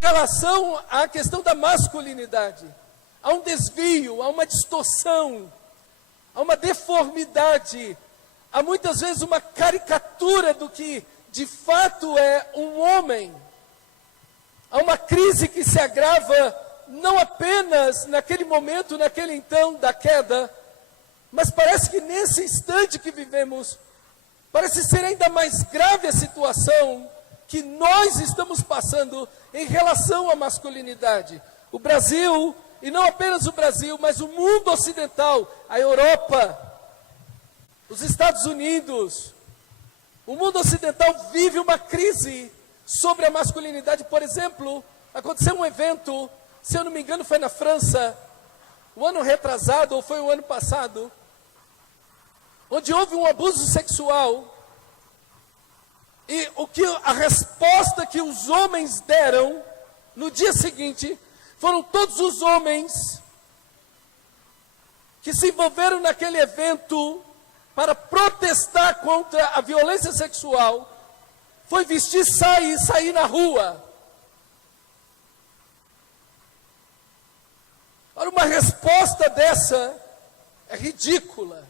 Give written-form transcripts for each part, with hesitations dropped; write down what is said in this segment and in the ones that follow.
Em relação à questão da masculinidade, há um desvio, há uma distorção, há uma deformidade, há muitas vezes uma caricatura do que de fato é um homem. Há uma crise que se agrava não apenas naquele momento, naquele então da queda, mas parece que nesse instante que vivemos, parece ser ainda mais grave a situação que nós estamos passando em relação à masculinidade. O Brasil, e não apenas o Brasil, mas o mundo ocidental, a Europa, os Estados Unidos, o mundo ocidental vive uma crise sobre a masculinidade. Por exemplo, aconteceu um evento, se eu não me engano foi na França, o ano retrasado ou foi o ano passado, onde houve um abuso sexual, e a resposta que os homens deram no dia seguinte, foram todos os homens que se envolveram naquele evento para protestar contra a violência sexual, foi vestir saia e sair na rua. Ora, uma resposta dessa é ridícula.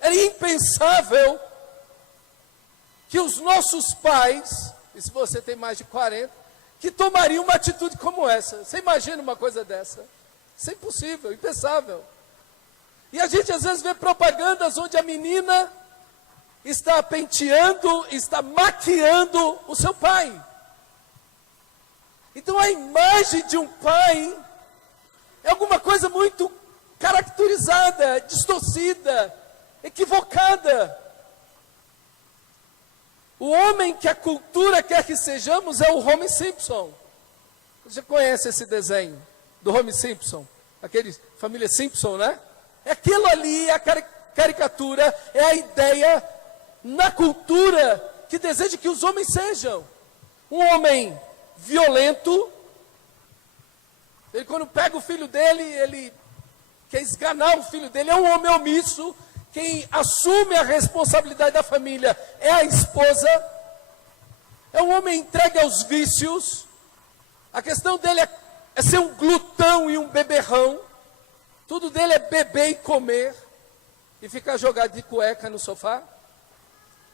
Era impensável que os nossos pais, e se você tem mais de 40, que tomariam uma atitude como essa. Você imagina uma coisa dessa? Isso é impossível, impensável. E a gente às vezes vê propagandas onde a menina está penteando, está maquiando o seu pai. Então a imagem de um pai é alguma coisa muito caracterizada, distorcida, equivocada. O homem que a cultura quer que sejamos é o Homer Simpson. Você conhece esse desenho do Homer Simpson? Aquele família Simpson, né? É aquilo ali, é a caricatura, é a ideia na cultura que deseja que os homens sejam. Um homem violento, ele quando pega o filho dele, ele quer esganar o filho dele, é um homem omisso. Quem assume a responsabilidade da família é a esposa. É um homem entregue aos vícios. A questão dele é ser um glutão e um beberrão. Tudo dele é beber e comer. E ficar jogado de cueca no sofá.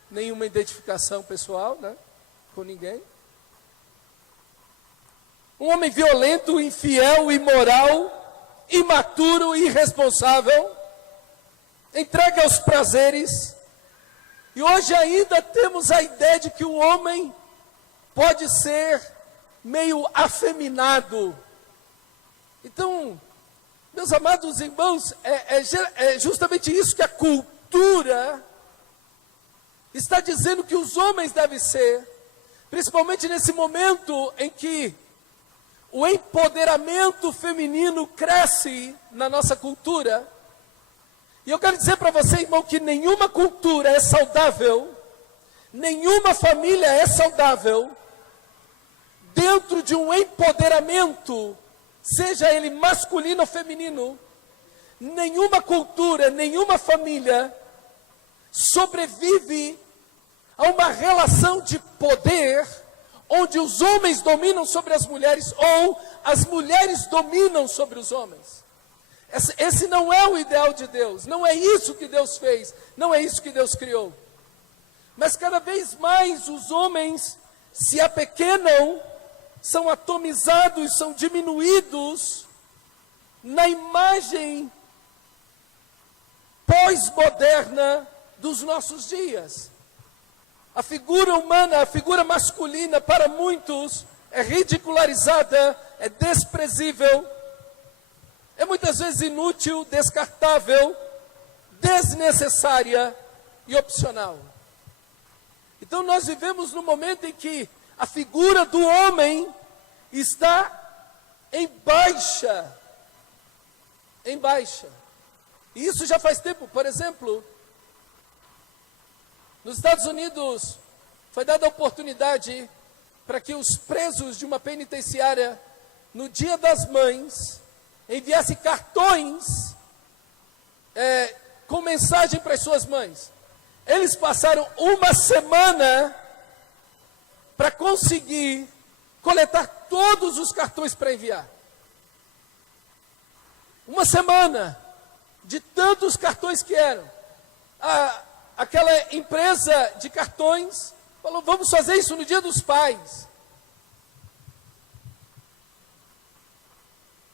Nenhuma identificação pessoal, né? Com ninguém. Um homem violento, infiel, imoral, imaturo e irresponsável. Entregue aos prazeres. E hoje ainda temos a ideia de que o homem pode ser meio afeminado. Então, meus amados irmãos, é justamente isso que a cultura está dizendo que os homens devem ser, principalmente nesse momento em que o empoderamento feminino cresce na nossa cultura. E eu quero dizer para você, irmão, que nenhuma cultura é saudável, nenhuma família é saudável, dentro de um empoderamento, seja ele masculino ou feminino. Nenhuma cultura, nenhuma família sobrevive a uma relação de poder, onde os homens dominam sobre as mulheres, ou as mulheres dominam sobre os homens. Esse não é o ideal de Deus, não é isso que Deus fez, não é isso que Deus criou. Mas cada vez mais os homens se apequenam, são atomizados, são diminuídos na imagem pós-moderna dos nossos dias. A figura humana, a figura masculina, para muitos, é ridicularizada, é desprezível, é muitas vezes inútil, descartável, desnecessária e opcional. Então nós vivemos num momento em que a figura do homem está em baixa. Em baixa. E isso já faz tempo. Por exemplo, nos Estados Unidos foi dada a oportunidade para que os presos de uma penitenciária, no Dia das Mães, enviasse cartões com mensagem para as suas mães. Eles passaram uma semana para conseguir coletar todos os cartões para enviar. Uma semana de tantos cartões que eram. Aquela empresa de cartões falou, vamos fazer isso no Dia dos Pais.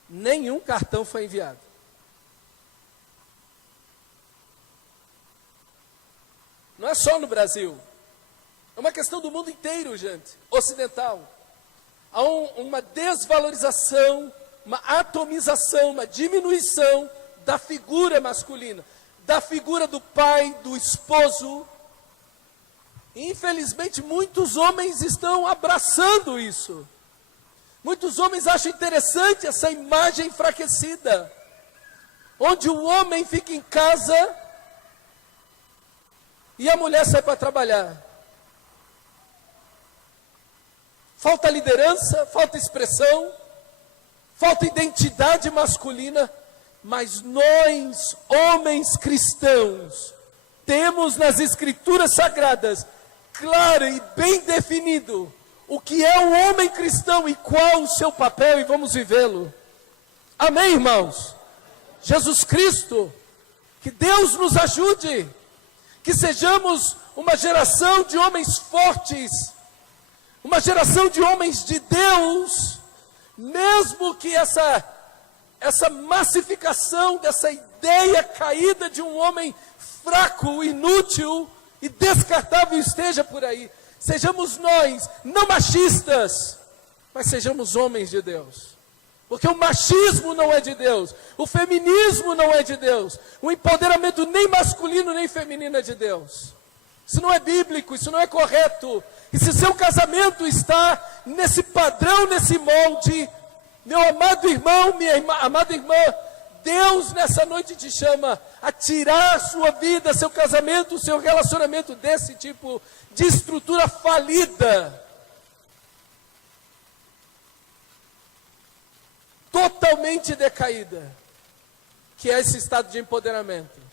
Nenhum cartão foi enviado. Não é só no Brasil. É uma questão do mundo inteiro, gente, ocidental. Há uma desvalorização, uma atomização, uma diminuição da figura masculina, da figura do pai, do esposo. Infelizmente, muitos homens estão abraçando isso. Muitos homens acham interessante essa imagem enfraquecida, onde o homem fica em casa e a mulher sai para trabalhar. Falta liderança, falta expressão, falta identidade masculina, mas nós, homens cristãos, temos nas Escrituras Sagradas, claro e bem definido, o que é um homem cristão e qual o seu papel, e vamos vivê-lo. Amém, irmãos? Jesus Cristo, que Deus nos ajude, que sejamos uma geração de homens fortes, uma geração de homens de Deus, mesmo que essa massificação dessa ideia caída de um homem fraco, inútil e descartável esteja por aí. Sejamos nós, não machistas, mas sejamos homens de Deus. Porque o machismo não é de Deus, o feminismo não é de Deus, o empoderamento nem masculino nem feminino é de Deus. Isso não é bíblico, isso não é correto. E se seu casamento está nesse padrão, nesse molde, meu amado irmão, minha amada irmã, Deus nessa noite te chama a tirar a sua vida, seu casamento, seu relacionamento desse tipo de estrutura falida. Totalmente decaída, que é esse estado de empoderamento.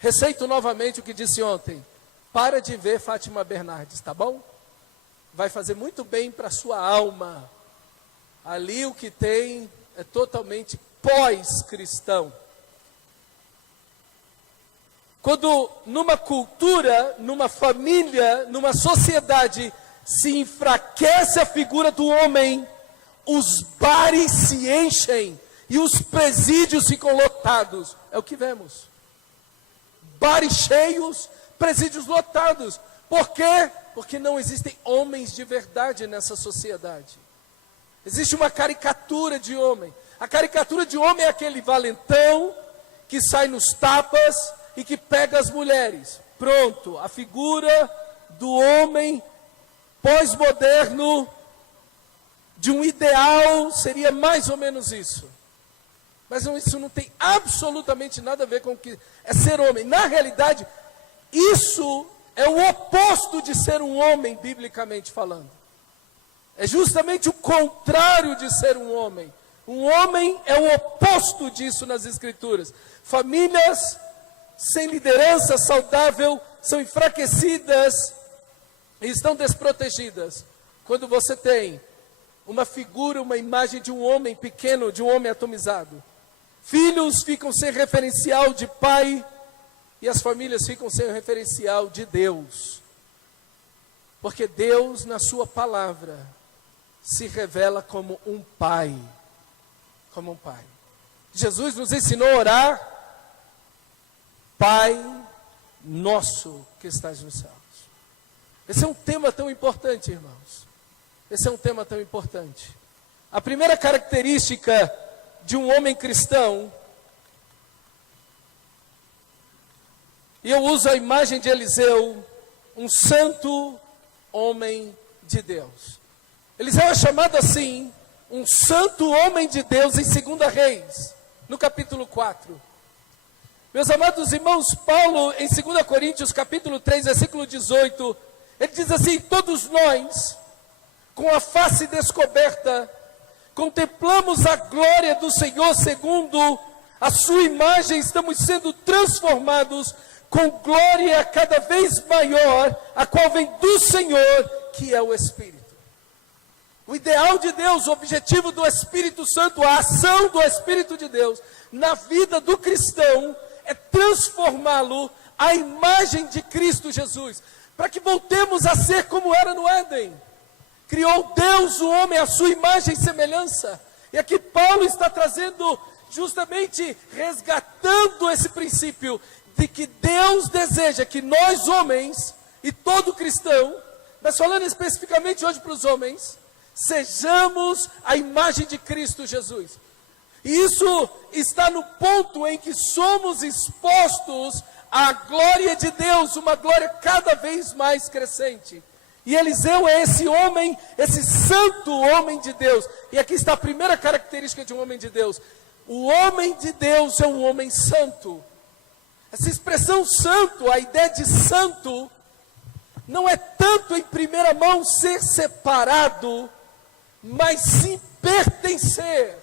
Receito novamente o que disse ontem. Para de ver Fátima Bernardes, tá bom? Vai fazer muito bem para a sua alma. Ali o que tem é totalmente pós-cristão. Quando numa cultura, numa família, numa sociedade, se enfraquece a figura do homem, os bares se enchem e os presídios ficam lotados. É o que vemos. Bares cheios, presídios lotados. Por quê? Porque não existem homens de verdade nessa sociedade. Existe uma caricatura de homem. A caricatura de homem é aquele valentão que sai nos tapas e que pega as mulheres. Pronto, a figura do homem pós-moderno, de um ideal, seria mais ou menos isso. Mas isso não tem absolutamente nada a ver com o que é ser homem. Na realidade, isso é o oposto de ser um homem, biblicamente falando. É justamente o contrário de ser um homem. Um homem é o oposto disso nas Escrituras. Famílias sem liderança saudável são enfraquecidas e estão desprotegidas. Quando você tem uma figura, uma imagem de um homem pequeno, de um homem atomizado. Filhos ficam sem referencial de pai e as famílias ficam sem referencial de Deus. Porque Deus, na sua palavra, se revela como um pai. Como um pai. Jesus nos ensinou a orar, Pai nosso que estás nos céus. Esse é um tema tão importante, irmãos. Esse é um tema tão importante. A primeira característica de um homem cristão, e eu uso a imagem de Eliseu, um santo homem de Deus. Eliseu é chamado assim, um santo homem de Deus em 2 Reis, no capítulo 4. Meus amados irmãos, Paulo, em 2 Coríntios, capítulo 3, versículo 18, ele diz assim: todos nós, com a face descoberta, contemplamos a glória do Senhor segundo a sua imagem, estamos sendo transformados com glória cada vez maior, a qual vem do Senhor, que é o Espírito. O ideal de Deus, o objetivo do Espírito Santo, a ação do Espírito de Deus na vida do cristão é transformá-lo à imagem de Cristo Jesus, para que voltemos a ser como era no Éden. Criou Deus o homem à sua imagem e semelhança. E aqui Paulo está trazendo, justamente resgatando esse princípio de que Deus deseja que nós homens, e todo cristão, mas falando especificamente hoje para os homens, sejamos a imagem de Cristo Jesus. E isso está no ponto em que somos expostos à glória de Deus, uma glória cada vez mais crescente. E Eliseu é esse homem, esse santo homem de Deus. E aqui está a primeira característica de um homem de Deus. O homem de Deus é um homem santo. Essa expressão santo, a ideia de santo, não é tanto em primeira mão ser separado, mas sim pertencer.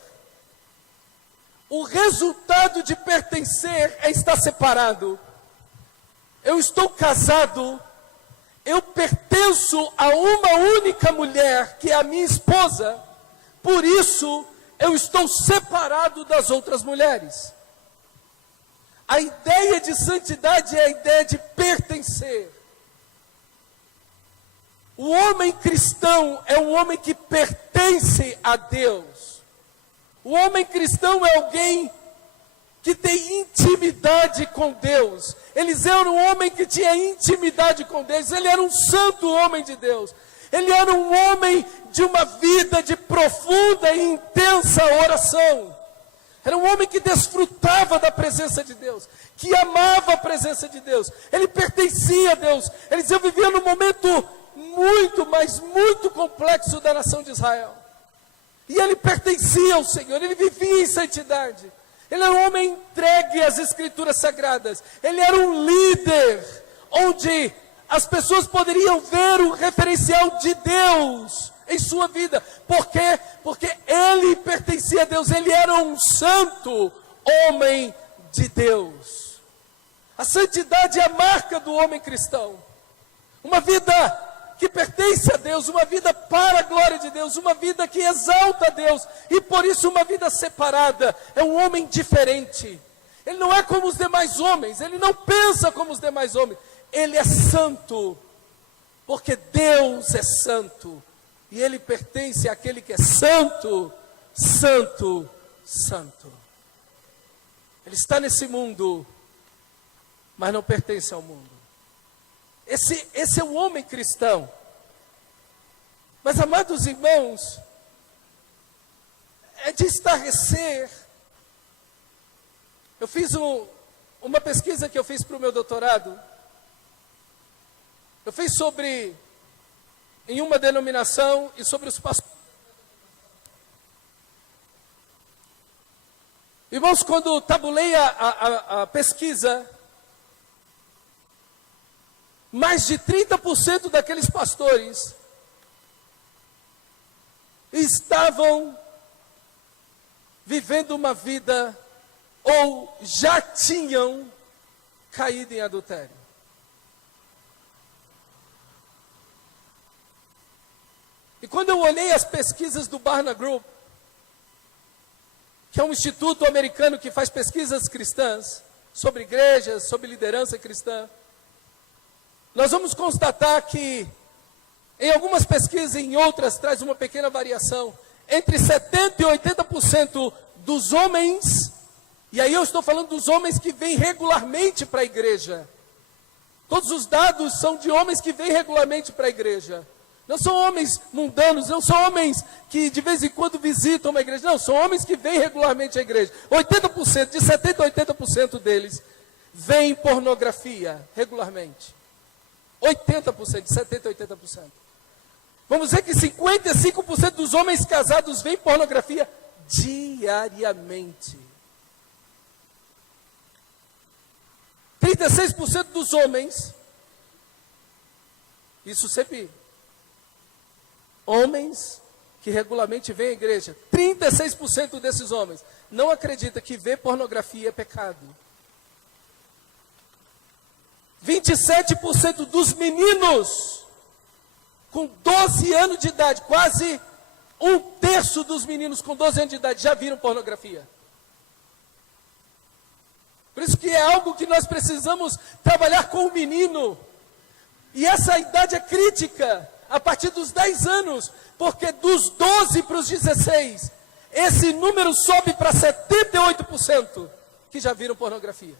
O resultado de pertencer é estar separado. Eu estou casado, eu pertenço a uma única mulher, que é a minha esposa, por isso eu estou separado das outras mulheres. A ideia de santidade é a ideia de pertencer. O homem cristão é um homem que pertence a Deus. O homem cristão é alguém que tem intimidade com Deus. Eliseu era um homem que tinha intimidade com Deus. Ele era um santo homem de Deus. Ele era um homem de uma vida de profunda e intensa oração. Era um homem que desfrutava da presença de Deus, que amava a presença de Deus. Ele pertencia a Deus. Eliseu vivia num momento muito, mas muito complexo da nação de Israel. E ele pertencia ao Senhor, ele vivia em santidade. Ele era um homem entregue às Escrituras Sagradas. Ele era um líder, onde as pessoas poderiam ver o referencial de Deus em sua vida. Por quê? Porque ele pertencia a Deus, ele era um santo homem de Deus. A santidade é a marca do homem cristão. Uma vida que pertence a Deus, uma vida para a glória de Deus, uma vida que exalta a Deus, e por isso uma vida separada. É um homem diferente. Ele não é como os demais homens, ele não pensa como os demais homens. Ele é santo, porque Deus é santo, e ele pertence àquele que é santo, santo, santo. Ele está nesse mundo, mas não pertence ao mundo. Esse é o homem cristão. Mas, amados irmãos, é de estarrecer. Eu fiz uma pesquisa que eu fiz para o meu doutorado. Eu fiz em uma denominação e sobre os pastores. Irmãos, quando tabulei a pesquisa, mais de 30% daqueles pastores estavam vivendo uma vida ou já tinham caído em adultério. E quando eu olhei as pesquisas do Barna Group, que é um instituto americano que faz pesquisas cristãs, sobre igrejas, sobre liderança cristã, nós vamos constatar que, em algumas pesquisas e em outras, traz uma pequena variação, entre 70% e 80% dos homens, e aí eu estou falando dos homens que vêm regularmente para a igreja. Todos os dados são de homens que vêm regularmente para a igreja. Não são homens mundanos, não são homens que de vez em quando visitam uma igreja. Não, são homens que vêm regularmente à igreja. 80%, de 70% a 80% deles, veem pornografia regularmente. 80%, de 70% a 80%. Vamos dizer que 55% dos homens casados veem pornografia diariamente. 36% dos homens, isso sempre, homens que regularmente vêm à igreja, 36% desses homens não acredita que ver pornografia é pecado. 27% dos meninos com 12 anos de idade, quase 1/3 dos meninos com 12 anos de idade já viram pornografia. Por isso que é algo que nós precisamos trabalhar com o menino. E essa idade é crítica, a partir dos 10 anos, porque dos 12 para os 16, esse número sobe para 78% que já viram pornografia.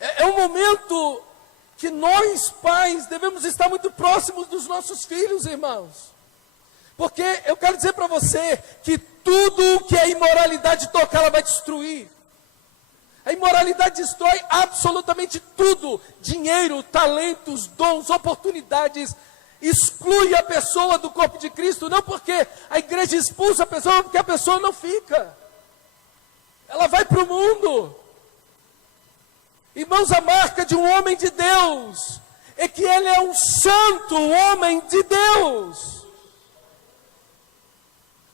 É um momento que nós, pais, devemos estar muito próximos dos nossos filhos, irmãos. Porque eu quero dizer para você que tudo que a imoralidade toca, ela vai destruir. A imoralidade destrói absolutamente tudo. Dinheiro, talentos, dons, oportunidades. Exclui a pessoa do corpo de Cristo. Não porque a igreja expulsa a pessoa, mas porque a pessoa não fica. Ela vai para o mundo. Irmãos, a marca de um homem de Deus é que ele é um santo homem de Deus.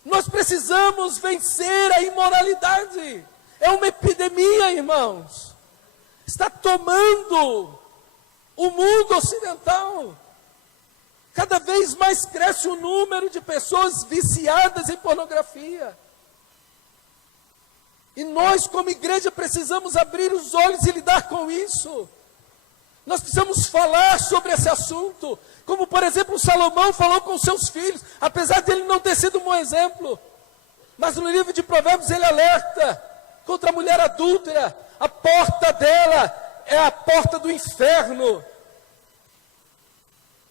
Nós precisamos vencer a imoralidade. É uma epidemia, irmãos. Está tomando o mundo ocidental. Cada vez mais cresce o número de pessoas viciadas em pornografia. E nós, como igreja, precisamos abrir os olhos e lidar com isso. Nós precisamos falar sobre esse assunto. Como, por exemplo, Salomão falou com seus filhos, apesar de ele não ter sido um bom exemplo. Mas no livro de Provérbios ele alerta contra a mulher adúltera. A porta dela é a porta do inferno.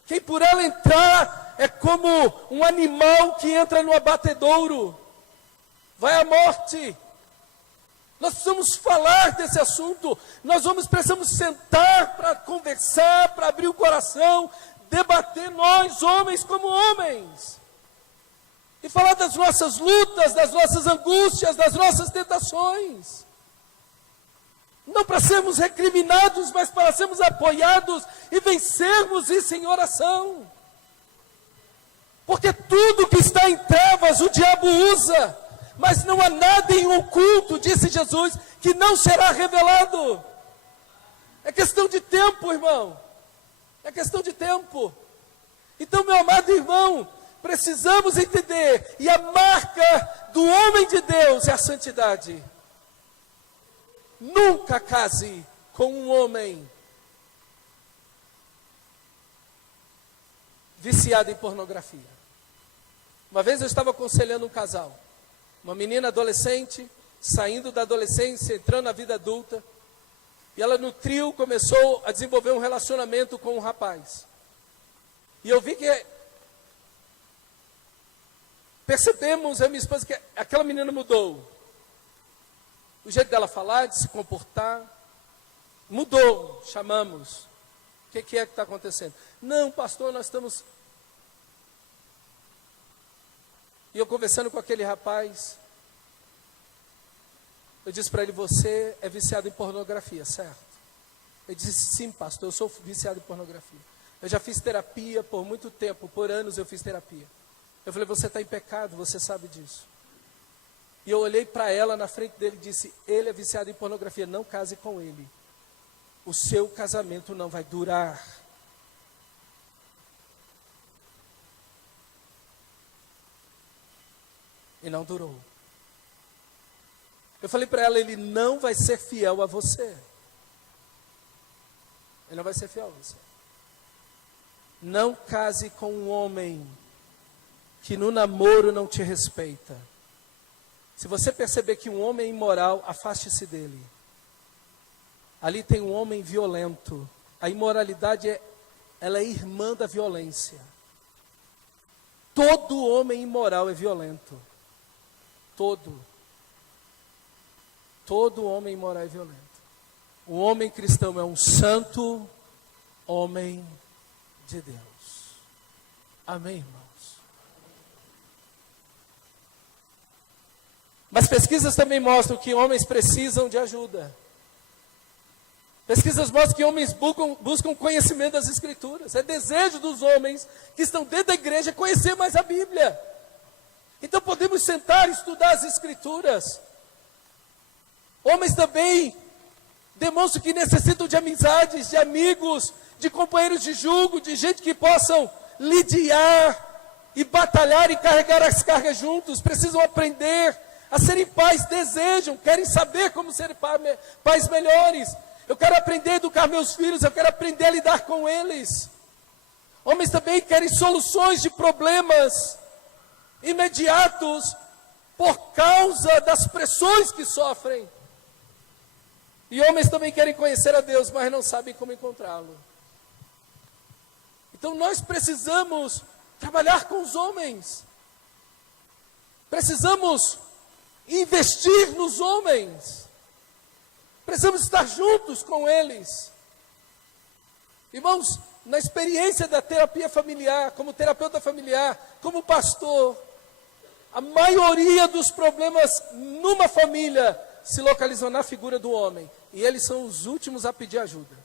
Quem por ela entrar é como um animal que entra no abatedouro. Vai à morte. Nós precisamos falar desse assunto. Nós precisamos sentar para conversar, para abrir o coração, debater nós, homens como homens. E falar das nossas lutas, das nossas angústias, das nossas tentações. Não para sermos recriminados, mas para sermos apoiados e vencermos isso em oração. Porque tudo que está em trevas o diabo usa, mas não há nada em oculto, disse Jesus, que não será revelado. É questão de tempo, irmão. É questão de tempo. Então, meu amado irmão, precisamos entender, e a marca do homem de Deus é a santidade. Nunca case com um homem viciado em pornografia. Uma vez eu estava aconselhando um casal, uma menina adolescente, saindo da adolescência, entrando na vida adulta, e ela no trio começou a desenvolver um relacionamento com um rapaz. E eu vi que percebemos, eu e minha esposa, que aquela menina mudou. O jeito dela falar, de se comportar, mudou. Chamamos. O que é que está acontecendo? Não, pastor, nós estamos... E eu conversando com aquele rapaz, eu disse para ele, você é viciado em pornografia, certo? Ele disse, sim, pastor, eu sou viciado em pornografia. Eu já fiz terapia por muito tempo, por anos eu fiz terapia. Eu falei, você está em pecado, você sabe disso. E eu olhei para ela na frente dele e disse, ele é viciado em pornografia, não case com ele. O seu casamento não vai durar. E não durou. Eu falei para ela, ele não vai ser fiel a você. Ele não vai ser fiel a você. Não case com um homem que no namoro não te respeita. Se você perceber que um homem é imoral, afaste-se dele. Ali tem um homem violento. A imoralidade ela é irmã da violência. Todo homem imoral é violento. Todo homem imoral é violento. O homem cristão é um santo homem de Deus. Amém, irmãos? Mas pesquisas também mostram que homens precisam de ajuda. Pesquisas mostram que homens buscam conhecimento das Escrituras. É desejo dos homens que estão dentro da igreja conhecer mais a Bíblia. Então podemos sentar e estudar as Escrituras. Homens também demonstram que necessitam de amizades, de amigos, de companheiros de julgo, de gente que possam lidiar e batalhar e carregar as cargas juntos, precisam aprender a serem pais, desejam, querem saber como ser pais melhores. Eu quero aprender a educar meus filhos, eu quero aprender a lidar com eles. Homens também querem soluções de problemas imediatos por causa das pressões que sofrem. E homens também querem conhecer a Deus, mas não sabem como encontrá-lo. Então nós precisamos trabalhar com os homens. Precisamos investir nos homens. Precisamos estar juntos com eles. Irmãos, na experiência da terapia familiar, como terapeuta familiar, como pastor, a maioria dos problemas numa família se localizam na figura do homem. E eles são os últimos a pedir ajuda.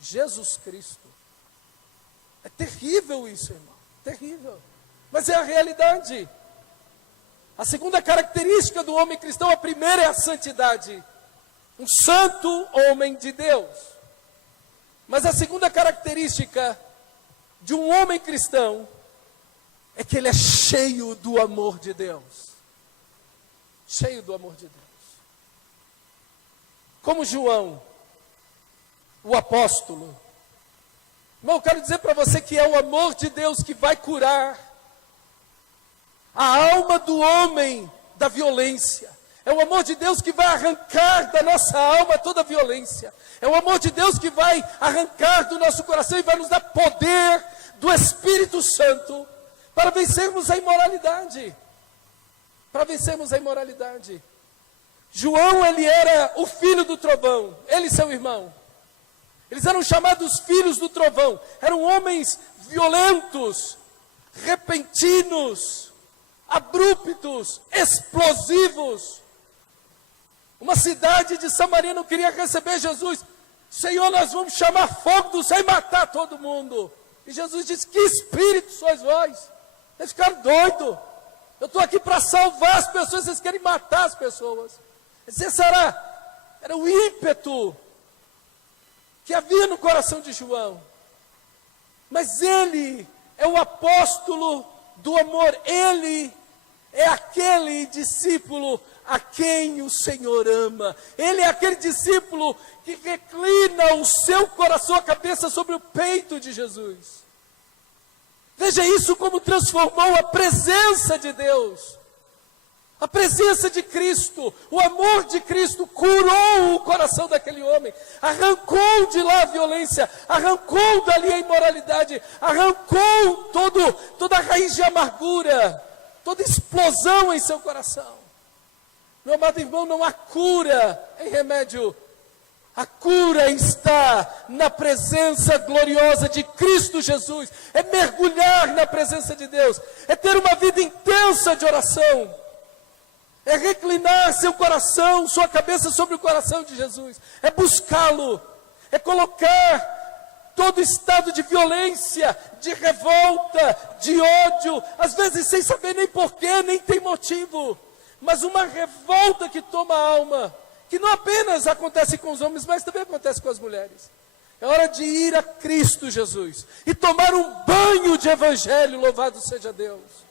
Jesus Cristo. É terrível isso, irmão. Terrível. Mas é a realidade. A segunda característica do homem cristão, a primeira é a santidade. Um santo homem de Deus. Mas a segunda característica de um homem cristão é que ele é cheio do amor de Deus. Cheio do amor de Deus. Como João, o apóstolo. Irmão, eu quero dizer para você que é o amor de Deus que vai curar a alma do homem da violência. É o amor de Deus que vai arrancar da nossa alma toda a violência. É o amor de Deus que vai arrancar do nosso coração e vai nos dar poder do Espírito Santo para vencermos a imoralidade. Para vencermos a imoralidade. João, ele era o filho do trovão, ele e seu irmão. Eles eram chamados filhos do trovão. Eram homens violentos, repentinos, abruptos, explosivos. Uma cidade de Samaria não queria receber Jesus. Senhor, nós vamos chamar fogo do céu e matar todo mundo. E Jesus disse, que espírito sois vós? Eles ficaram doidos. Eu estou aqui para salvar as pessoas, vocês querem matar as pessoas. Esse era o ímpeto que havia no coração de João. Mas ele é o apóstolo do amor. Ele é aquele discípulo a quem o Senhor ama. Ele é aquele discípulo que reclina o seu coração, a cabeça sobre o peito de Jesus. Veja isso como transformou a presença de Deus. A presença de Cristo, o amor de Cristo curou o coração daquele homem, arrancou de lá a violência, arrancou dali a imoralidade, arrancou toda a raiz de amargura, toda explosão em seu coração. Meu amado irmão, não há cura em remédio. A cura está na presença gloriosa de Cristo Jesus. É mergulhar na presença de Deus, é ter uma vida intensa de oração. É reclinar seu coração, sua cabeça sobre o coração de Jesus. É buscá-lo. É colocar todo estado de violência, de revolta, de ódio, às vezes sem saber nem porquê, nem tem motivo. Mas uma revolta que toma a alma, que não apenas acontece com os homens, mas também acontece com as mulheres. É hora de ir a Cristo Jesus e tomar um banho de evangelho, louvado seja Deus.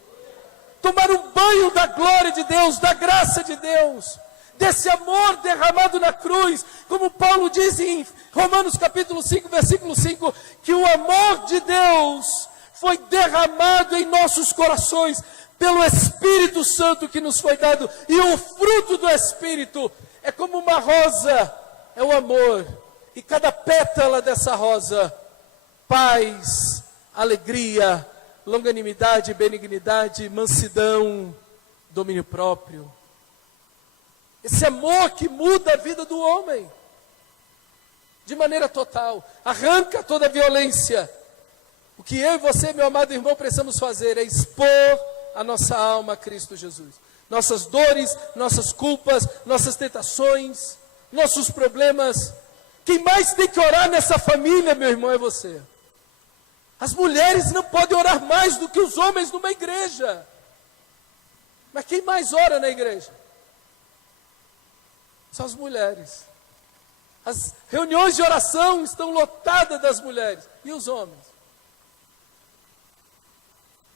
Tomar um banho da glória de Deus, da graça de Deus, desse amor derramado na cruz, como Paulo diz em Romanos capítulo 5, versículo 5, que o amor de Deus foi derramado em nossos corações, pelo Espírito Santo que nos foi dado, e o fruto do Espírito é como uma rosa, é o amor, e cada pétala dessa rosa, paz, alegria, longanimidade, benignidade, mansidão, domínio próprio. Esse amor que muda a vida do homem, de maneira total, arranca toda a violência. O que eu e você, meu amado irmão, precisamos fazer é expor a nossa alma a Cristo Jesus. Nossas dores, nossas culpas, nossas tentações, nossos problemas. Quem mais tem que orar nessa família, meu irmão, é você. As mulheres não podem orar mais do que os homens numa igreja. Mas quem mais ora na igreja? São as mulheres. As reuniões de oração estão lotadas das mulheres. E os homens?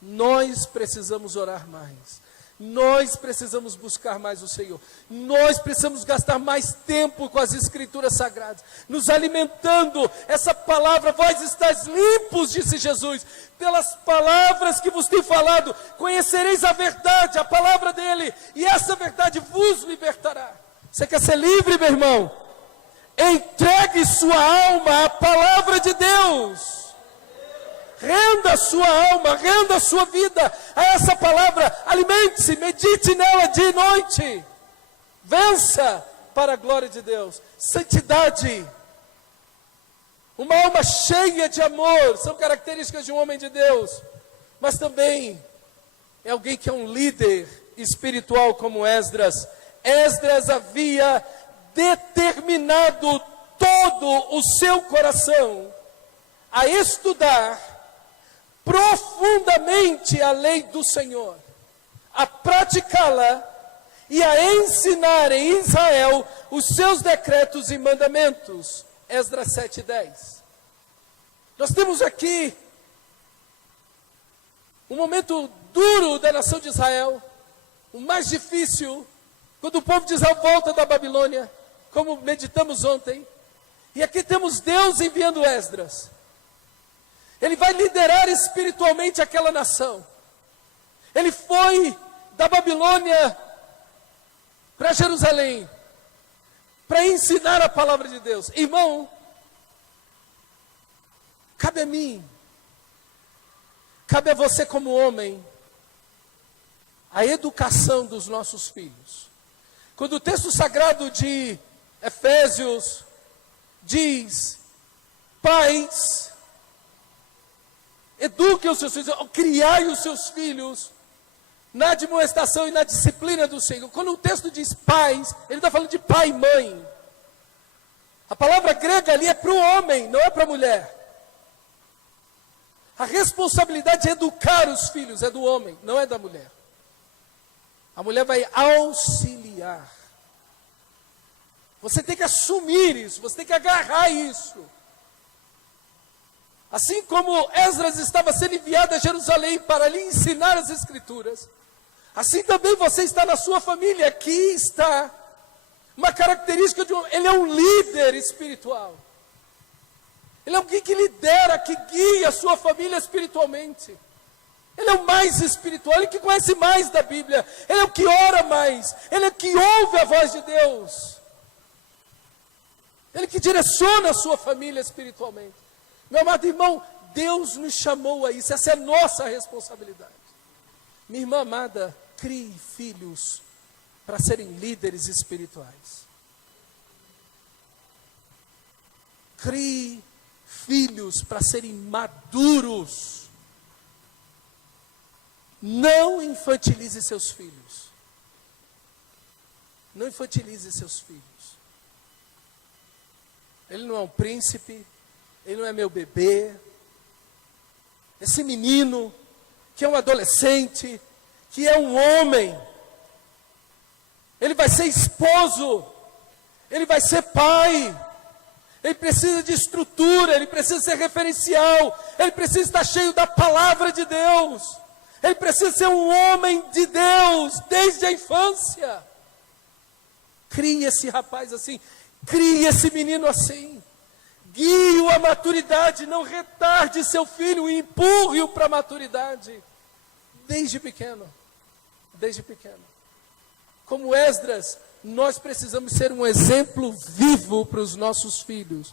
Nós precisamos orar mais. Nós precisamos buscar mais o Senhor. Nós precisamos gastar mais tempo com as Escrituras Sagradas, nos alimentando. Essa palavra, vós estáis limpos, disse Jesus, pelas palavras que vos tenho falado. Conhecereis a verdade, a palavra dele, e essa verdade vos libertará. Você quer ser livre, meu irmão? Entregue sua alma à palavra de Deus. Renda a sua alma, renda a sua vida a essa palavra. Alimente-se, medite nela dia e noite. Vença para a glória de Deus. Santidade. Uma alma cheia de amor. São características de um homem de Deus. Mas também é alguém que é um líder espiritual como Esdras. Esdras havia determinado todo o seu coração a estudar profundamente a lei do Senhor, a praticá-la e a ensinar em Israel os seus decretos e mandamentos. Esdras 7:10. Nós temos aqui um momento duro da nação de Israel, o mais difícil, quando o povo de Israel volta da Babilônia, como meditamos ontem. E aqui temos Deus enviando Esdras. Ele vai liderar espiritualmente aquela nação. Ele foi da Babilônia para Jerusalém, para ensinar a palavra de Deus. Irmão, cabe a mim, cabe a você como homem, a educação dos nossos filhos. Quando o texto sagrado de Efésios diz: pais, eduquem os seus filhos, criai os seus filhos na admoestação e na disciplina do Senhor. Quando o texto diz pais, ele está falando de pai e mãe. A palavra grega ali é para o homem, não é para a mulher. A responsabilidade de educar os filhos é do homem, não é da mulher. A mulher vai auxiliar. Você tem que assumir isso, você tem que agarrar isso. Assim como Esdras estava sendo enviado a Jerusalém para lhe ensinar as Escrituras, assim também você está na sua família. Aqui está uma característica de ele é um líder espiritual. Ele é alguém que lidera, que guia a sua família espiritualmente. Ele é o mais espiritual, ele que conhece mais da Bíblia. Ele é o que ora mais, ele é o que ouve a voz de Deus. Ele que direciona a sua família espiritualmente. Meu amado irmão, Deus nos chamou a isso, essa é a nossa responsabilidade. Minha irmã amada, crie filhos para serem líderes espirituais. Crie filhos para serem maduros. Não infantilize seus filhos. Não infantilize seus filhos. Ele não é um príncipe. Ele não é meu bebê. Esse menino, que é um adolescente, que é um homem, ele vai ser esposo, ele vai ser pai, ele precisa de estrutura, ele precisa ser referencial, ele precisa estar cheio da palavra de Deus, ele precisa ser um homem de Deus, desde a infância. Crie esse rapaz assim, crie esse menino assim. Guie-o à maturidade, não retarde seu filho e empurre-o para a maturidade. Desde pequeno. Desde pequeno. Como Esdras, nós precisamos ser um exemplo vivo para os nossos filhos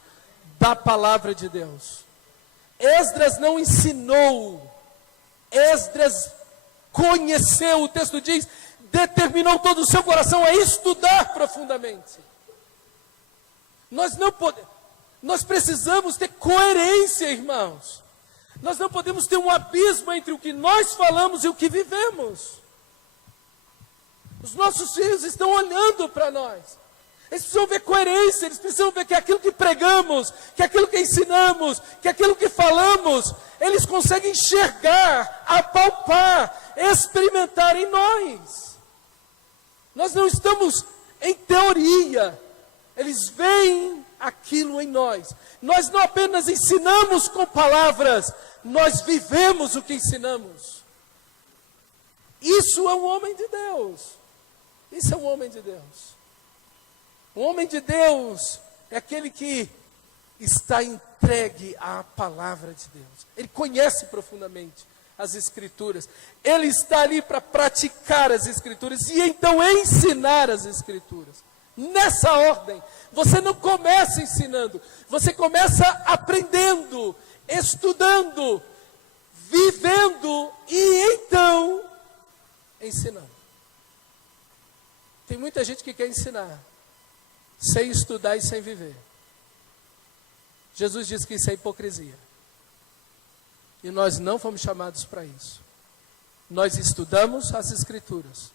da palavra de Deus. Esdras não ensinou. Esdras conheceu, o texto diz, determinou todo o seu coração a estudar profundamente. Nós precisamos ter coerência, irmãos. Nós não podemos ter um abismo entre o que nós falamos e o que vivemos. Os nossos filhos estão olhando para nós. Eles precisam ver coerência, eles precisam ver que aquilo que pregamos, que aquilo que ensinamos, que aquilo que falamos, eles conseguem enxergar, apalpar, experimentar em nós. Nós não estamos em teoria, eles veem aquilo em nós. Nós não apenas ensinamos com palavras, nós vivemos o que ensinamos. Isso é um homem de Deus. Isso é um homem de Deus. Um homem de Deus é aquele que está entregue à palavra de Deus. Ele conhece profundamente as Escrituras. Ele está ali para praticar as Escrituras e então ensinar as Escrituras. Nessa ordem, você não começa ensinando, você começa aprendendo, estudando, vivendo e então ensinando. Tem muita gente que quer ensinar sem estudar e sem viver. Jesus disse que isso é hipocrisia. E nós não fomos chamados para isso. Nós estudamos as Escrituras.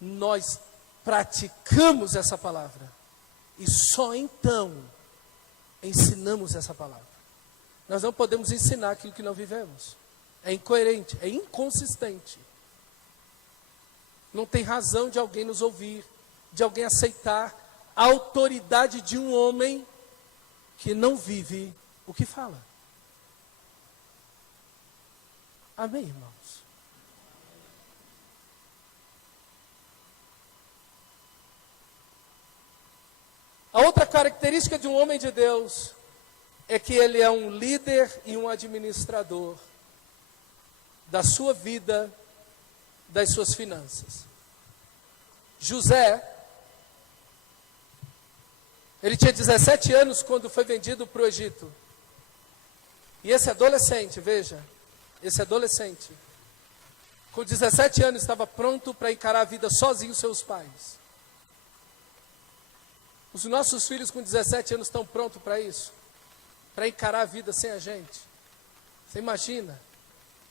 Nós praticamos essa palavra. E só então ensinamos essa palavra. Nós não podemos ensinar aquilo que não vivemos. É incoerente, é inconsistente. Não tem razão de alguém nos ouvir, de alguém aceitar a autoridade de um homem que não vive o que fala. Amém, irmãos? A outra característica de um homem de Deus é que ele é um líder e um administrador da sua vida, das suas finanças. José, ele tinha 17 anos quando foi vendido para o Egito. E esse adolescente, veja, esse adolescente, com 17 anos estava pronto para encarar a vida sozinho seus pais. Os nossos filhos com 17 anos estão prontos para isso? Para encarar a vida sem a gente? Você imagina?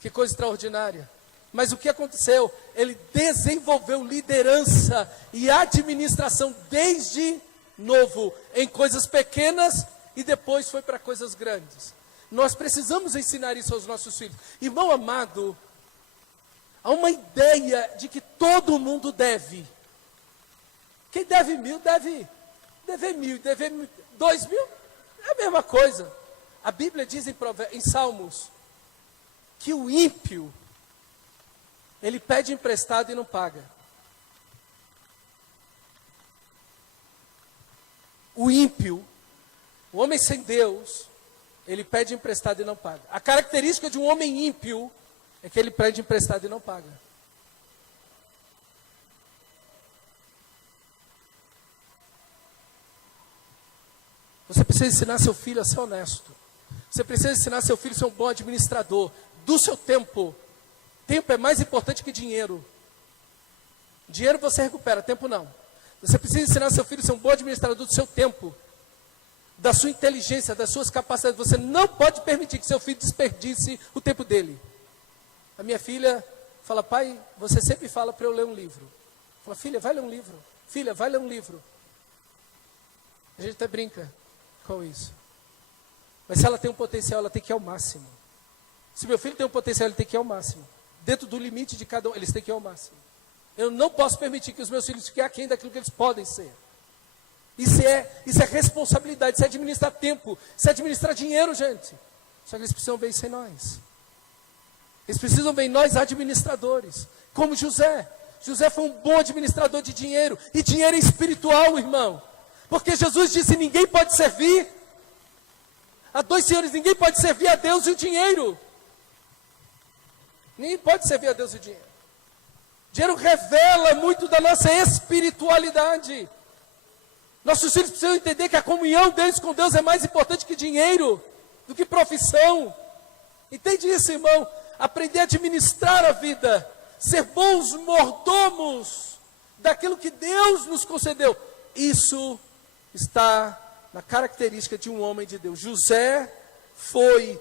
Que coisa extraordinária. Mas o que aconteceu? Ele desenvolveu liderança e administração desde novo, em coisas pequenas e depois foi para coisas grandes. Nós precisamos ensinar isso aos nossos filhos. Irmão amado, há uma ideia de que todo mundo deve. Quem deve 1.000, deve 1.000, deve 2.000, é a mesma coisa. A Bíblia diz em Salmos que o ímpio, ele pede emprestado e não paga. O ímpio, o homem sem Deus, ele pede emprestado e não paga. A característica de um homem ímpio é que ele pede emprestado e não paga. Você precisa ensinar seu filho a ser honesto. Você precisa ensinar seu filho a ser um bom administrador do seu tempo. Tempo é mais importante que dinheiro. Dinheiro você recupera, tempo não. Você precisa ensinar seu filho a ser um bom administrador do seu tempo, da sua inteligência, das suas capacidades. Você não pode permitir que seu filho desperdice o tempo dele. A minha filha fala: pai, você sempre fala para eu ler um livro. Fala: filha, vai ler um livro. Filha, vai ler um livro. A gente até brinca com isso. Mas se ela tem um potencial, ela tem que ir ao máximo. Se meu filho tem um potencial, ele tem que ir ao máximo. Dentro do limite de cada um, eles têm que ir ao máximo. Eu não posso permitir que os meus filhos fiquem aquém daquilo que eles podem ser. Isso é responsabilidade, isso é administrar tempo, isso é administrar dinheiro, gente. Só que eles precisam ver isso em nós. Eles precisam ver em nós administradores, como José. José foi um bom administrador de dinheiro, e dinheiro é espiritual, irmão. Porque Jesus disse: ninguém pode servir a dois senhores, ninguém pode servir a Deus e o dinheiro. Ninguém pode servir a Deus e o dinheiro. Dinheiro revela muito da nossa espiritualidade. Nossos filhos precisam entender que a comunhão deles com Deus é mais importante que dinheiro, do que profissão. Entende isso, irmão? Aprender a administrar a vida, ser bons mordomos daquilo que Deus nos concedeu. Isso está na característica de um homem de Deus. José foi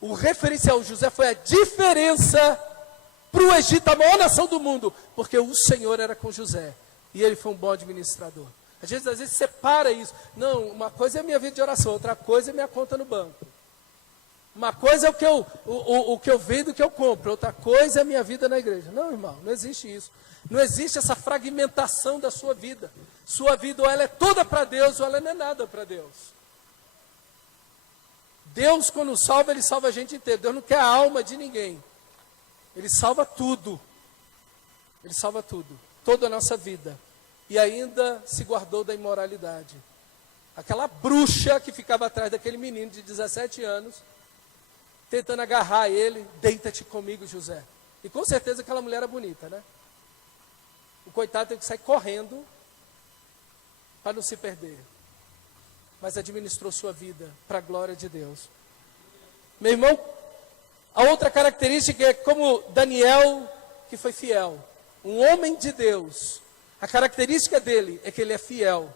o referencial, José foi a diferença para o Egito, a maior nação do mundo, porque o Senhor era com José, e ele foi um bom administrador. Às vezes separa isso. Não, uma coisa é a minha vida de oração, outra coisa é minha conta no banco. Uma coisa é o que eu vendo, o que eu compro, outra coisa é a minha vida na igreja. Não, irmão, não existe isso. Não existe essa fragmentação da sua vida. Sua vida, ou ela é toda para Deus, ou ela não é nada para Deus. Deus, quando salva, Ele salva a gente inteira. Deus não quer a alma de ninguém. Ele salva tudo. Ele salva tudo, toda a nossa vida. E ainda se guardou da imoralidade. Aquela bruxa que ficava atrás daquele menino de 17 anos, tentando agarrar ele, deita-te comigo, José. E com certeza aquela mulher era bonita, né? O coitado teve que sair correndo para não se perder. Mas administrou sua vida para a glória de Deus. Meu irmão, a outra característica é como Daniel, que foi fiel. Um homem de Deus. A característica dele é que ele é fiel.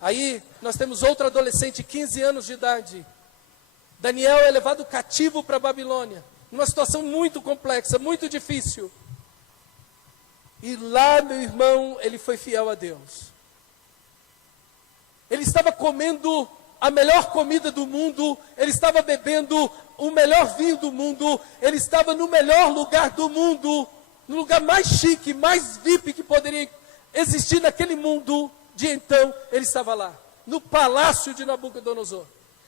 Aí nós temos outro adolescente, 15 anos de idade. Daniel é levado cativo para a Babilônia. Numa situação muito complexa, muito difícil. E lá, meu irmão, ele foi fiel a Deus. Ele estava comendo a melhor comida do mundo, ele estava bebendo o melhor vinho do mundo, ele estava no melhor lugar do mundo, no lugar mais chique, mais VIP que poderia existir naquele mundo de então, ele estava lá, no palácio de Nabucodonosor.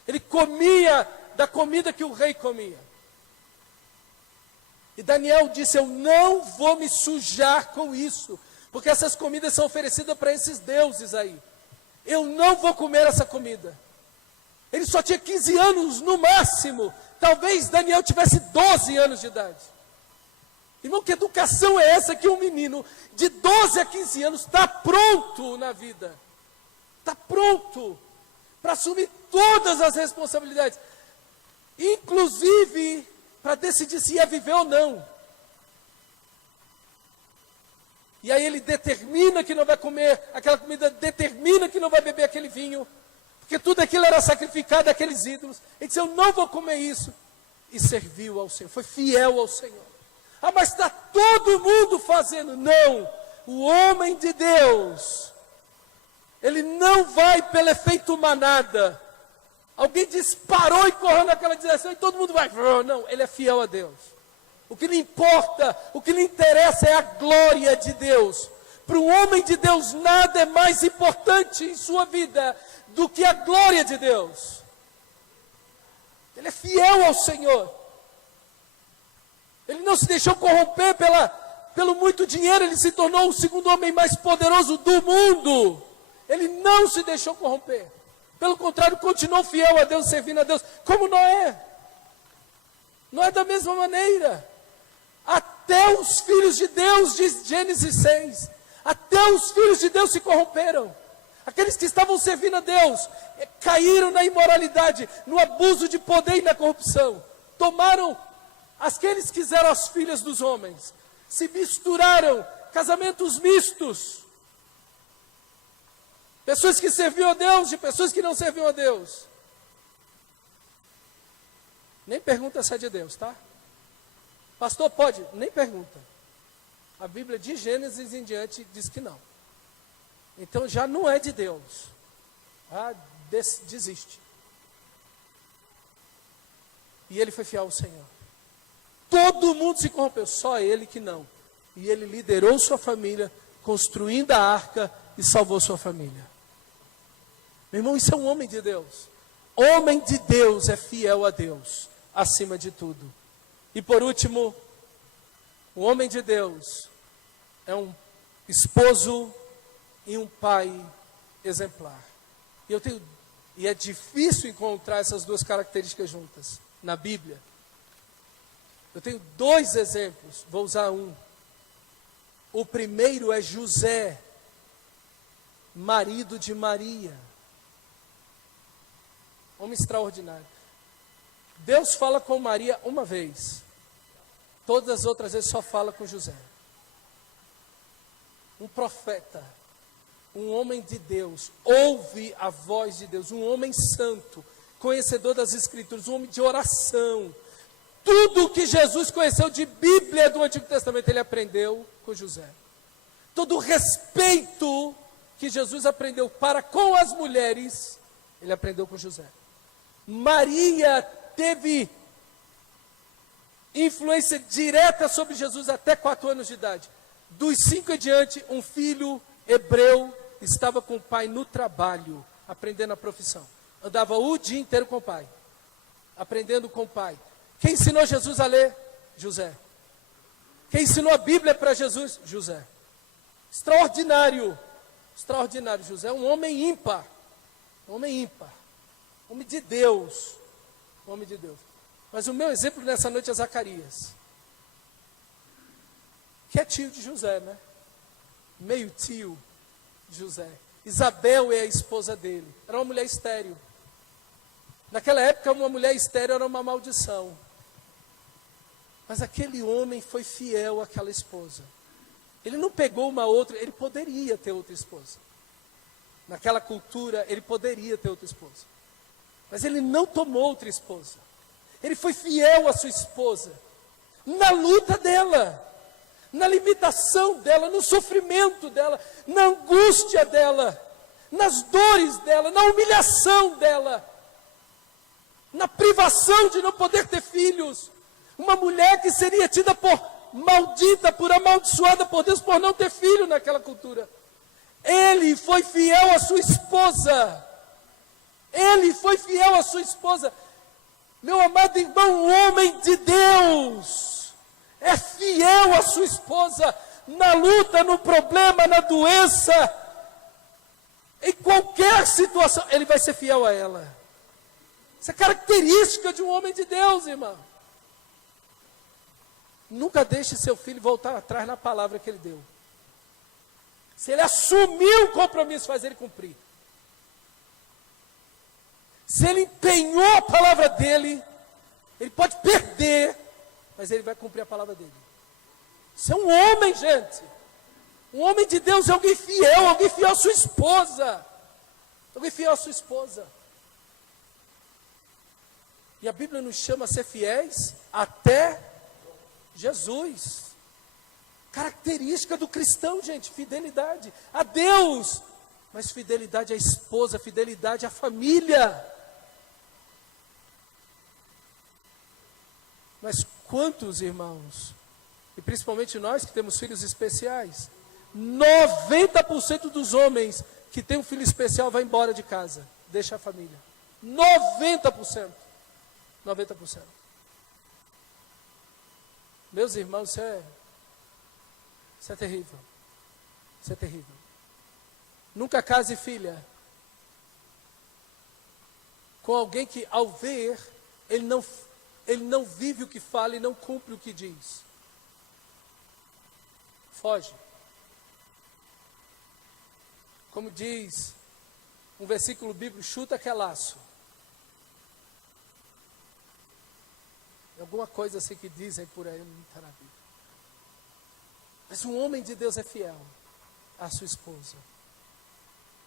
Ele comia da comida que o rei comia. E Daniel disse, eu não vou me sujar com isso, porque essas comidas são oferecidas para esses deuses aí. Eu não vou comer essa comida. Ele só tinha 15 anos no máximo. Talvez Daniel tivesse 12 anos de idade. Irmão, que educação é essa que um menino de 12 a 15 anos está pronto na vida? Está pronto para assumir todas as responsabilidades. Inclusive para decidir se ia viver ou não. E aí ele determina que não vai comer aquela comida, determina que não vai beber aquele vinho, porque tudo aquilo era sacrificado àqueles ídolos. Ele disse, eu não vou comer isso. E serviu ao Senhor, foi fiel ao Senhor. Ah, mas está todo mundo fazendo. Não, o homem de Deus, ele não vai pelo efeito manada. Alguém disparou e correu naquela direção e todo mundo vai. Não, ele é fiel a Deus. O que lhe importa, o que lhe interessa é a glória de Deus. Para um homem de Deus, nada é mais importante em sua vida do que a glória de Deus. Ele é fiel ao Senhor. Ele não se deixou corromper pelo muito dinheiro, ele se tornou o segundo homem mais poderoso do mundo. Ele não se deixou corromper. Pelo contrário, continuou fiel a Deus, servindo a Deus, como Noé. Noé da mesma maneira. Até os filhos de Deus, diz Gênesis 6, até os filhos de Deus se corromperam. Aqueles que estavam servindo a Deus, caíram na imoralidade, no abuso de poder e na corrupção. Tomaram aqueles que eram as filhas dos homens, se misturaram, casamentos mistos. Pessoas que serviam a Deus e pessoas que não serviam a Deus. Nem pergunta se é de Deus, tá? Pastor, pode? Nem pergunta. A Bíblia de Gênesis em diante diz que não. Então já não é de Deus. Ah, desiste. E ele foi fiel ao Senhor. Todo mundo se corrompeu, só ele que não. E ele liderou sua família, construindo a arca e salvou sua família. Meu irmão, isso é um homem de Deus. Homem de Deus é fiel a Deus, acima de tudo. E por último, o homem de Deus é um esposo e um pai exemplar. E é difícil encontrar essas duas características juntas na Bíblia. Eu tenho dois exemplos, vou usar um. O primeiro é José, marido de Maria. Homem extraordinário. Deus fala com Maria uma vez. Todas as outras vezes só fala com José. Um profeta, um homem de Deus, ouve a voz de Deus, um homem santo, conhecedor das Escrituras, um homem de oração. Tudo o que Jesus conheceu de Bíblia do Antigo Testamento, ele aprendeu com José. Todo o respeito que Jesus aprendeu para com as mulheres, ele aprendeu com José. Maria teve influência direta sobre Jesus até 4 anos de idade. Dos 5 em diante, um filho hebreu estava com o pai no trabalho, aprendendo a profissão. Andava o dia inteiro com o pai, aprendendo com o pai. Quem ensinou Jesus a ler? José. Quem ensinou a Bíblia para Jesus? José. Extraordinário. Extraordinário. José é um homem ímpar. Homem ímpar. Homem de Deus. Homem de Deus. Mas o meu exemplo nessa noite é Zacarias. Que é tio de José, né? Meio tio de José. Isabel é a esposa dele. Era uma mulher estéril. Naquela época, uma mulher estéril era uma maldição. Mas aquele homem foi fiel àquela esposa. Ele não pegou uma outra, ele poderia ter outra esposa. Naquela cultura, ele poderia ter outra esposa. Mas ele não tomou outra esposa. Ele foi fiel à sua esposa. Na luta dela. Na limitação dela, no sofrimento dela, na angústia dela, nas dores dela, na humilhação dela, na privação de não poder ter filhos. Uma mulher que seria tida por maldita, por amaldiçoada por Deus, por não ter filho naquela cultura. Ele foi fiel à sua esposa. Ele foi fiel à sua esposa. Meu amado irmão, um homem de Deus é fiel à sua esposa, na luta, no problema, na doença, em qualquer situação, ele vai ser fiel a ela. Isso é característica de um homem de Deus, irmão. Nunca deixe seu filho voltar atrás na palavra que ele deu. Se ele assumiu o compromisso, faz ele cumprir. Se ele empenhou a palavra dele, ele pode perder, mas ele vai cumprir a palavra dele. Isso é um homem, gente. Um homem de Deus é alguém fiel à sua esposa. Alguém fiel à sua esposa. E a Bíblia nos chama a ser fiéis até Jesus. Característica do cristão, gente, fidelidade a Deus, mas fidelidade à esposa, fidelidade à família. Mas quantos irmãos, e principalmente nós que temos filhos especiais, 90% dos homens que têm um filho especial vai embora de casa, deixa a família. 90%. 90%. Meus irmãos, isso é terrível. Isso é terrível. Nunca case, filha, com alguém que, ao ver, ele não vive o que fala e não cumpre o que diz. Foge. Como diz um versículo bíblico, chuta que é laço. Alguma coisa assim que dizem por aí, não está na Bíblia. Mas um homem de Deus é fiel à sua esposa.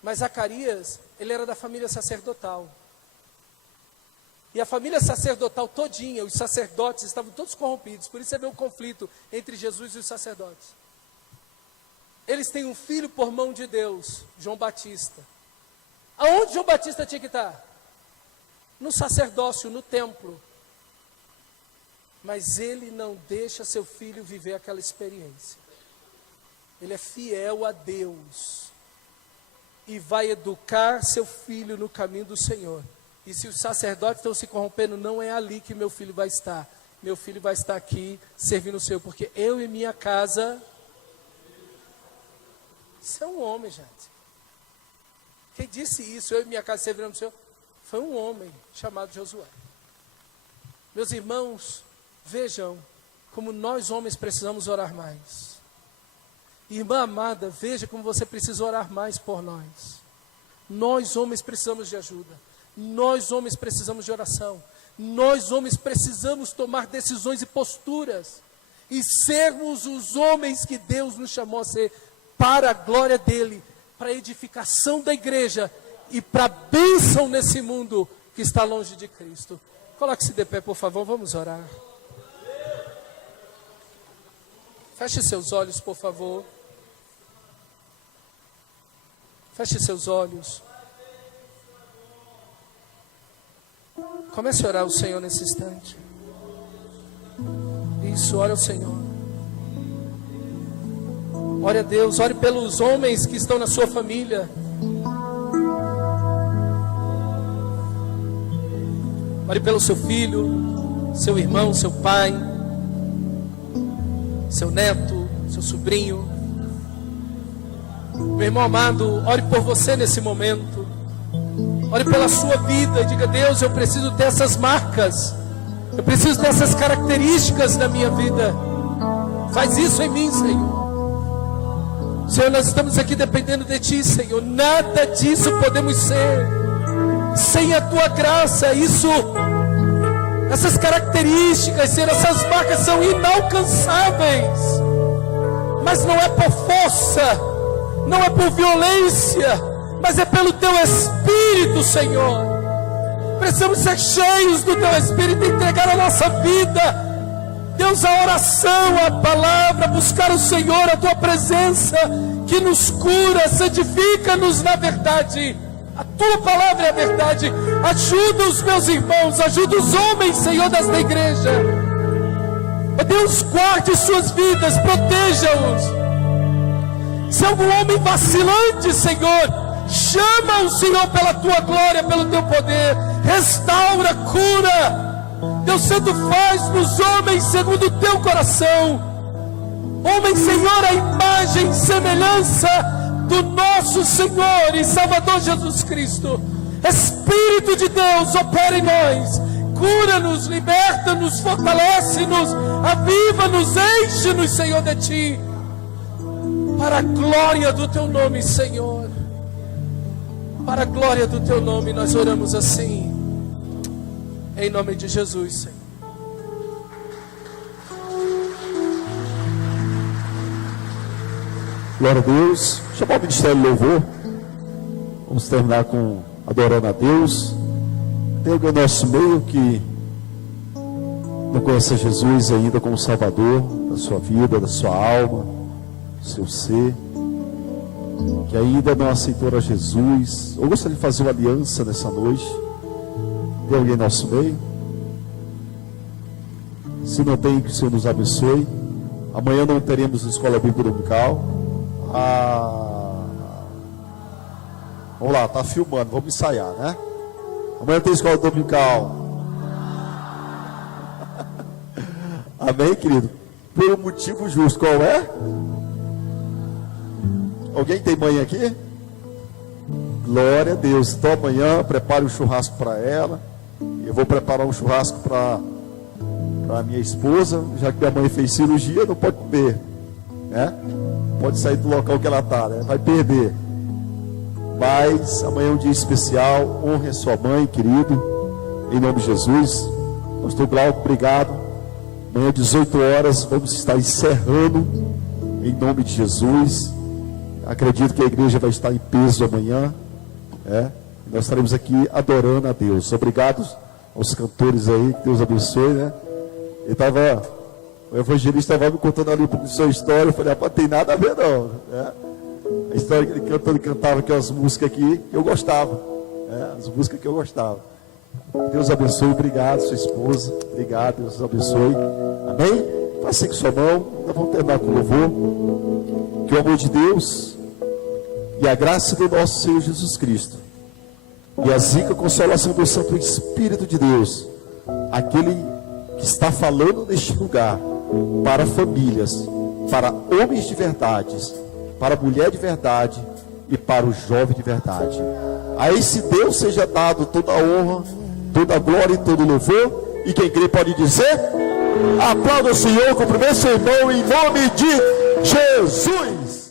Mas Zacarias, ele era da família sacerdotal. E a família sacerdotal todinha, os sacerdotes estavam todos corrompidos. Por isso você vê um conflito entre Jesus e os sacerdotes. Eles têm um filho por mão de Deus, João Batista. Aonde João Batista tinha que estar? No sacerdócio, no templo. Mas ele não deixa seu filho viver aquela experiência. Ele é fiel a Deus. E vai educar seu filho no caminho do Senhor. E se os sacerdotes estão se corrompendo, não é ali que meu filho vai estar. Meu filho vai estar aqui servindo o Senhor. Porque eu e minha casa... Isso é um homem, gente. Quem disse isso, eu e minha casa servindo o Senhor, foi um homem chamado Josué. Meus irmãos, vejam como nós homens precisamos orar mais. Irmã amada, veja como você precisa orar mais por nós. Nós homens precisamos de ajuda. Nós homens precisamos de oração. Nós homens precisamos tomar decisões e posturas. E sermos os homens que Deus nos chamou a ser, para a glória dEle, para a edificação da igreja e para a bênção nesse mundo que está longe de Cristo. Coloque-se de pé, por favor, vamos orar. Feche seus olhos, por favor. Feche seus olhos. Comece a orar ao Senhor nesse instante. Isso, ore ao Senhor. Ore a Deus, ore pelos homens que estão na sua família. Ore pelo seu filho, seu irmão, seu pai. seu neto, seu sobrinho. Meu irmão amado, ore por você nesse momento. Ore pela sua vida. Diga: Deus, eu preciso ter essas marcas. Eu preciso ter essas características na minha vida. Faz isso em mim, Senhor. Senhor, nós estamos aqui dependendo de Ti, Senhor. Nada disso podemos ser sem a Tua graça. Essas características, Senhor, essas marcas são inalcançáveis. Mas não é por força, não é por violência, mas é pelo Teu Espírito, Senhor. Precisamos ser cheios do Teu Espírito e entregar a nossa vida. Deus, a oração, a palavra, buscar o Senhor, a Tua presença, que nos cura, santifica-nos na verdade. A Tua palavra é a verdade. Ajuda os meus irmãos, ajuda os homens, Senhor, desta igreja. Ó Deus, guarde suas vidas, proteja-os. Se algum homem vacilante, Senhor, chama o Senhor pela Tua glória, pelo Teu poder. Restaura, cura. Deus Santo, faz nos homens segundo o Teu coração. Homens, Senhor, a imagem e semelhança do nosso Senhor e Salvador Jesus Cristo. Espírito de Deus, opera em nós. Cura-nos, liberta-nos, fortalece-nos, aviva-nos, enche-nos, Senhor, de Ti. Para a glória do Teu nome, Senhor. Para a glória do Teu nome, nós oramos assim. Em nome de Jesus, Senhor. Glória a Deus. Chamar o Ministério de Louvor. Vamos terminar com adorando a Deus. Tem alguém no nosso meio que não conhece Jesus ainda como Salvador da sua vida, da sua alma, do seu ser, que ainda não aceitou a Jesus, ou gostaria de fazer uma aliança nessa noite? Tem alguém no nosso meio? Se não tem, que o Senhor nos abençoe. Amanhã não teremos escola bíblica dominical. Vamos lá, está filmando, vamos ensaiar, né? Amanhã tem escola dominical. Amém, querido? Por um motivo justo, qual é? Alguém tem mãe aqui? Glória a Deus. Então amanhã prepare um churrasco para ela. Eu vou preparar um churrasco para minha esposa, já que minha mãe fez cirurgia, não pode comer, né? Pode sair do local que ela está, né? Vai perder. Mas amanhã é um dia especial. Honre a sua mãe, querido, em nome de Jesus. Pastor Glauco, obrigado. Amanhã 18 horas vamos estar encerrando em nome de Jesus. Acredito que a igreja vai estar em peso amanhã, nós estaremos aqui adorando a Deus. Obrigado aos cantores aí, que Deus abençoe, né? O evangelista estava me contando ali a sua história. Eu falei: rapaz, tem nada a ver não, né? A história que ele cantava, que as músicas aqui que eu gostava, as músicas que eu gostava. Deus abençoe, obrigado, sua esposa, obrigado, Deus abençoe, amém? Faça com sua mão, nós vamos terminar com o louvor. Que o amor de Deus e a graça do nosso Senhor Jesus Cristo e a zica consolação do Santo Espírito de Deus, aquele que está falando neste lugar para famílias, para homens de verdade, para a mulher de verdade e para o jovem de verdade. A esse Deus seja dado toda a honra, toda a glória e todo o louvor. E quem crê pode dizer: aplauda o Senhor, cumprimente seu irmão em nome de Jesus.